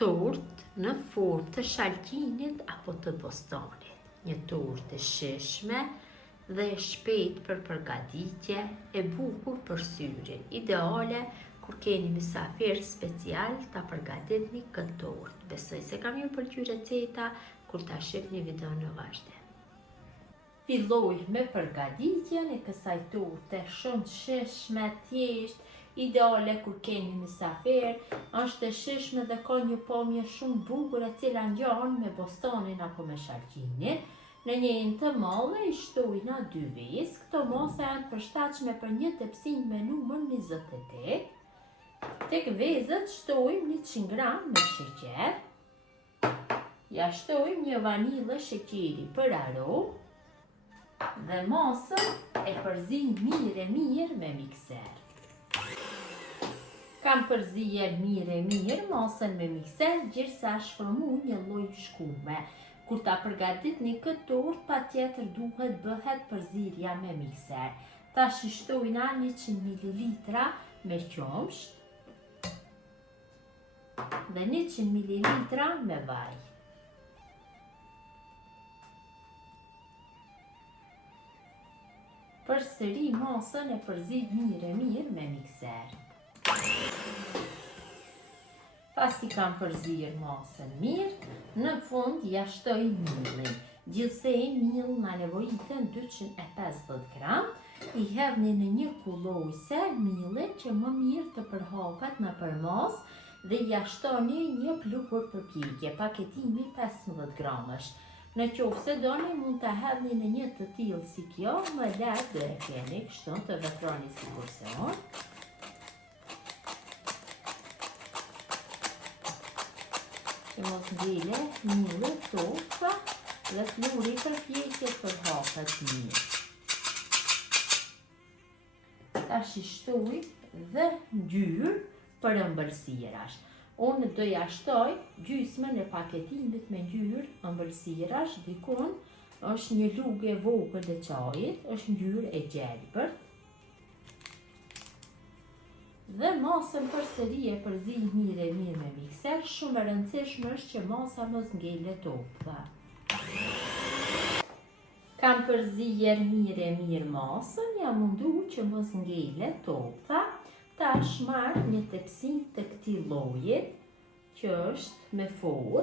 tortë në formë të shalqinit apo të bostonit. Një tortë e shishme dhe e shpejt për përgatitje, e bukur për syrin. Ideale kur keni mysafir special ta përgatitni këtë tortë. Besoj se kam ju pëlqyer receta kur ta shihni video në vazhdim. Filloj me përgatitjen e kësaj torte shumë të shishme, thjesht, ideale kur keni mysafir, është e shishme dhe ka një pamje shumë bukur e cila ngjan me bostonin apo me shalqinin. Në njën të madhe i shtojna 2 vezë, këto masa janë përshtatshme për një tepsinj me numër 28. Tek vezët shtojmë 100 gram me sheqer. Ja shtojmë një vanilë sheqeri për aromë dhe masën e përzijmë mirë me mikser. Kam përzijer mirë masën me mikser, gjithsa shformu një lloj shkume. Kur ta përgatitni këtë tortë, patjetër duhet bëhet përzirja me mikser. Tash i shtojna 100 ml me qumsht dhe 100 ml me vaj. Përsëri masën e përzij mirë me mikser. Pasi kam përzirë masën mirë, në fund ja shtoj millin. Gjithsej mill na nevojiten 250 gram. I hedhni në një kullojse millin që më mirë të përhapet nëpër masë dhe ja shtoni një pluhur përpjekje, paketimi 15 gramësh. Në qoftë se doni mund ta hedhni në një të tillë si kjo, më lart do e keni, kështu të veproni sikur se unë. Që mos ngele milli torta dhe fluri përpjekje përhapet mirë. Tash i shtoj dhe ngjyrë për ëmbëlsirash. Unë do ja shtoj gjysmën e paketimit me ngjyrë ëmbëlsirash, dikun është një lugë e vogël e çajit, është ngjyrë e gjelbërt. Dhe masën përsëri e përzij mirë me mikser, shumë e rëndësishme është që masa mos ngele topta. Kam përzijer mirë masën, jam mundu që mos ngele topta. Tash marr një tepsinj të këtij lloji, që është me forë,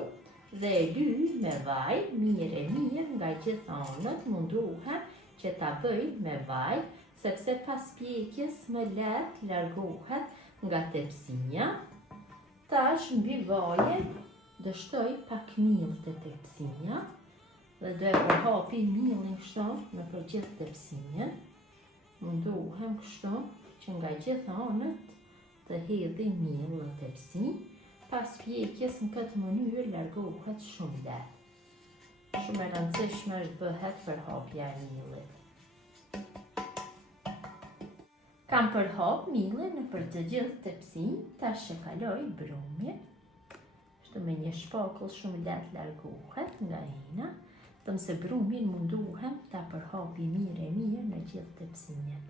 dhe e lyj me vaj mirë nga gjitha anët, munduhem që ta bëj me vaj, sepse pas pjekjes më lehtë largohet nga tepsinja. Tash mbi vaje do shtoj pak miell te tepsinja dhe do e përhapi millin kështu në përgjithë tepsinjen. Munduhem kështu që nga gjitha anët të hedhi miell në tepsinj. Pas pjekjes në këtë mënyrë largohet shumë lehtë. Shumë e rëndësishme është bëhet përhapja e miellit. Kam përhap millin në për të gjithë tepsinj, tash e kaloj brumin. Kështu me një shpakull shumë lehtë largohet nga hina, thëmë se brumin munduhem ta përhapi mirë në gjithë tepsinjen.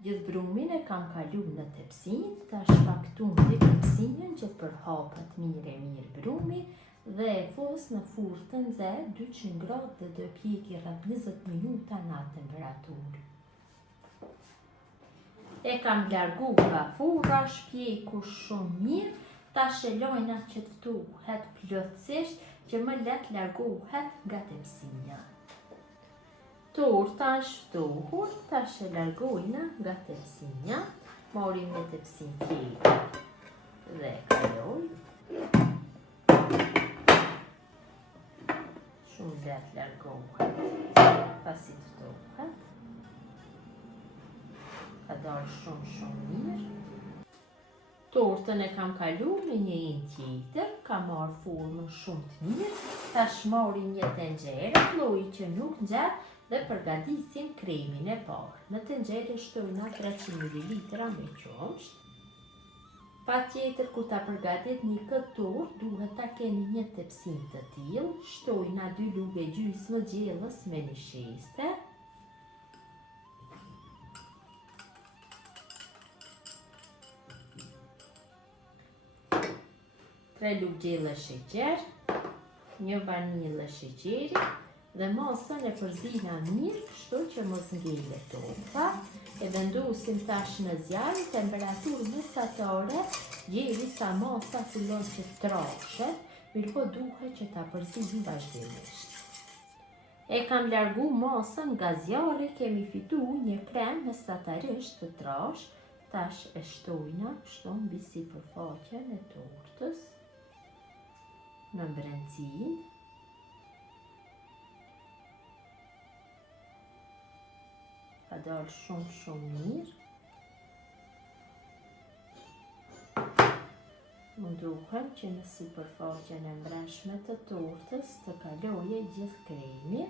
Gjithë brumin e kam kalu në tepsinj, tash paktum dhe tepsinjen që përhapet mirë brumi dhe e fos në furrë të nxehtë 200 gradë dhe do pjeki rreth 20 minuta në atë temperaturë. E kam largu nga furra, shpjeku shumë mirë, tash e lojna që të ftohet plotësisht që më lehtë largohet nga tepsinja. Torta është ftohur, tash e largojna nga tepsinja, marrim një tepsinjë tjetër dhe e kaloj. Shumë lehtë largohet pasi ftohet. Ka dalë shumë mirë. Tortën e kam kalu në një tjetër, ka marrë formën shumë të mirë, tash marrim një tenxhere, lloji që nuk nxeh, dhe përgatisim kremin e parë. Në tenxhere shtojna 300 ml me qumsht. Pa tjetër, kur ta përgatitni këtë tortë, duhet ta keni një tepsim të tillë, shtojna 2 luge gjysmë gjellës me një sheste. Tre lugë gjella sheqer, një vanilë sheqeri dhe masën e përzina mirë, kështu që mos ngele torta. E vendosim tash në zjarr temperaturë mesatare, derisa masa fillon të trashet, mirëpo duhet që ta përzijmë vazhdimisht. E kam largu masën nga zjarri, kemi fituar një krem mesatarisht të trashë. Tash e shtojna kështu mbi sipërfaqen e tortës, në mbrencinë. Ka dalë shumë mirë. Munduhem që në sipërfaqen e mbrëmshme të tortës të kaloje gjithë kremi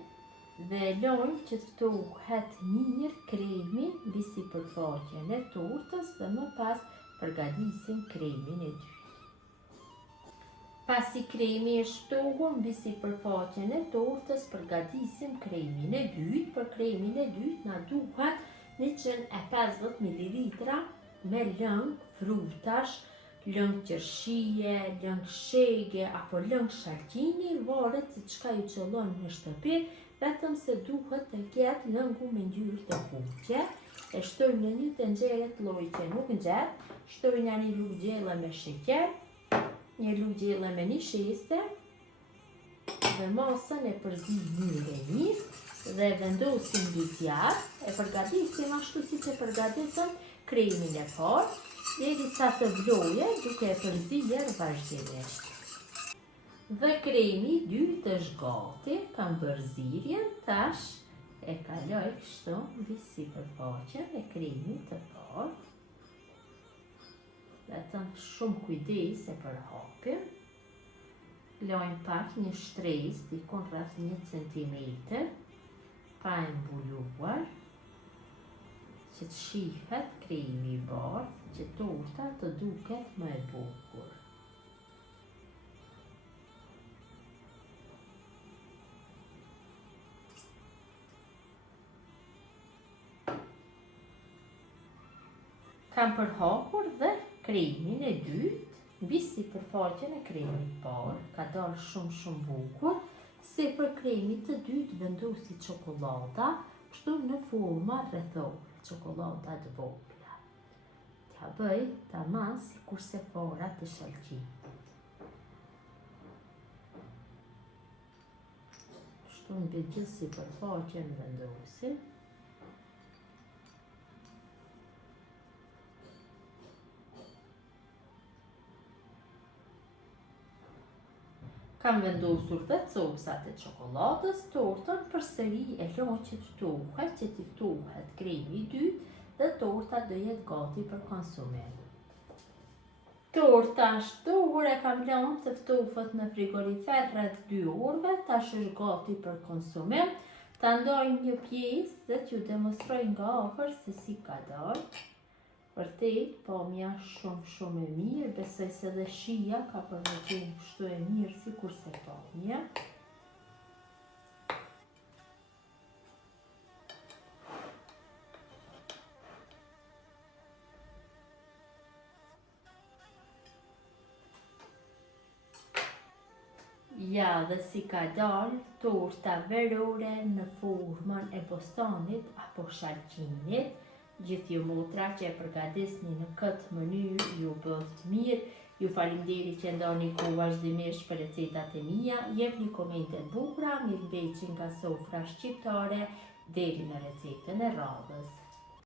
dhe lojmë që të ftohet mirë kremi mbi sipërfaqen e tortës dhe më pas përgatisim kremin e dytë. Pasi kremi e shtohur mbi sipërfaqen e tortës, përgatisim kremin e dytë. Për kremin e dytë na duhet 150 ml me lëng frutash, lëng qershie, lëng shege apo lëng shalqini, varet se çka ju qëllon në shtëpi, vetëm se duhet të ketë lëngu me ngjyrë të kuqe. E shtojmë në një tenxhere të lloj që nuk nxeht, shtojmë një lugë gjelle me sheqer, një lugë gjelle me një sheste dhe masën e përzijmë mirë dhe vendosim mbi zjarr. E përgatisim ashtu siç e përgatitëm kremin e parë, derisa të vlojë duke e përzyer vazhdimisht. Dhe kremi i dytë është gati, kam bërë zirjen, tash e kaloj kështu mbi sipërfaqen e kremit të parë. Vetëm shumë kujdes e përhapim. Lojmë pak një shtresë, dikon rreth 1 cm, pa e mbuluar, që të shihet kremi i bardhë, që torta të duket më e bukur. Kam përhapur dhe kremin e dytë mbi sipërfaqen e kremit parë. Ka dalë shumë bukur. Sipër kremit të dytë vendosi çokoladë, kështu në forma rrethore, çokoladë të vogla. T'ja bëj tamam sikur se fora të shalqimit. Kështu mbi gjithë sipërfaqen vendosim. Kam vendosur dhe copsat e çokoladës, tortën përsëri e loj që të ftohet, që t'i ftohet kremi i dytë dhe torta do jetë gati për konsumim. Torta është ftohur, e kam lënë të ftohet në frigorifer rreth 2 orëve, tash është gati për konsumim. Ta ndoj një pjesë dhe t'ju demonstroj nga afër se si ka dalë. Vërtet, pamja shumë e mirë, besoj se dhe shija ka përvojtuar kështu e mirë sikur se pamja. Ja, dhe si ka dalë torta verore në formën e bostanit apo shalqinit. Gjithë ju motra që e përgatisni në këtë mënyrë ju bëft mirë. Ju faleminderit që ndoni kohë vazhdimisht për recetat e mia. Jepni komente të bukura, mirëmbëjtje nga sofra shqiptare deri në recetën e radhës.